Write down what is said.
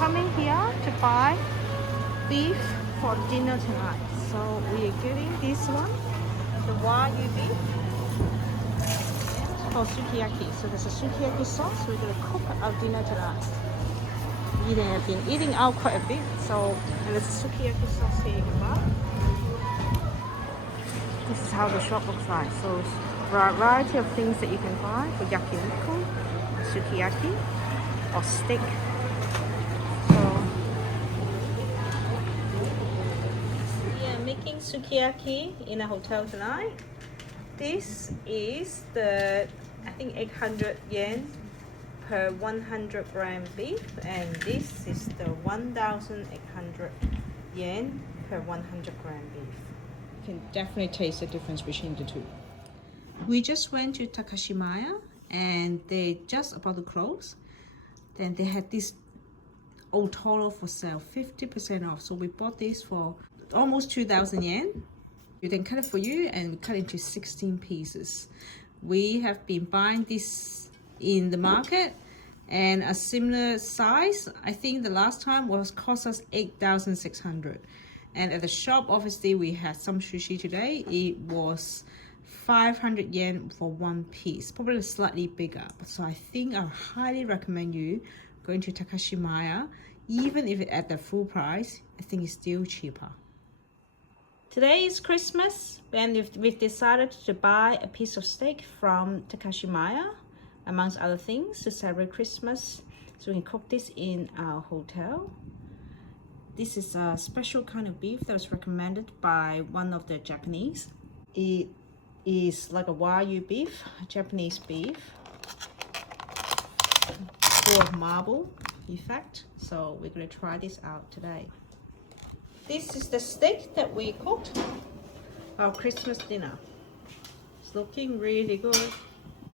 coming here to buy beef for dinner tonight. So we are getting this one, the Wagyu beef for sukiyaki. So there's a sukiyaki sauce. We're going to cook our dinner tonight. We have been eating out quite a bit, so and there's a sukiyaki sauce here as well. This is how the shop looks like. So variety of things that you can buy for yakiniku, sukiyaki, or steak. So we are making sukiyaki in a hotel tonight. This is the, I think 800 yen per 100 gram beef, and this is the 1,800 yen per 100 gram beef. You can definitely taste the difference between the two. We just went to Takashimaya and they just about to close. Then they had this Otoro for sale, 50% off. So we bought this for almost 2,000 yen. You then cut it for you and we cut into 16 pieces. We have been buying this in the market and a similar size. I think the last time was cost us 8,600. And at the shop, obviously we had some sushi today. It was 500 yen for one piece, probably slightly bigger. So I think I highly recommend you going to Takashimaya. Even if it's at the full price, I think it's still cheaper. Today is Christmas and we've decided to buy a piece of steak from Takashimaya, amongst other things, to celebrate Christmas. So we can cook this in our hotel. This is a special kind of beef that was recommended by one of the Japanese. It is like a Wagyu beef, Japanese beef, full of marble effect. So we're going to try this out today. This is the steak that we cooked our Christmas dinner. It's looking really good.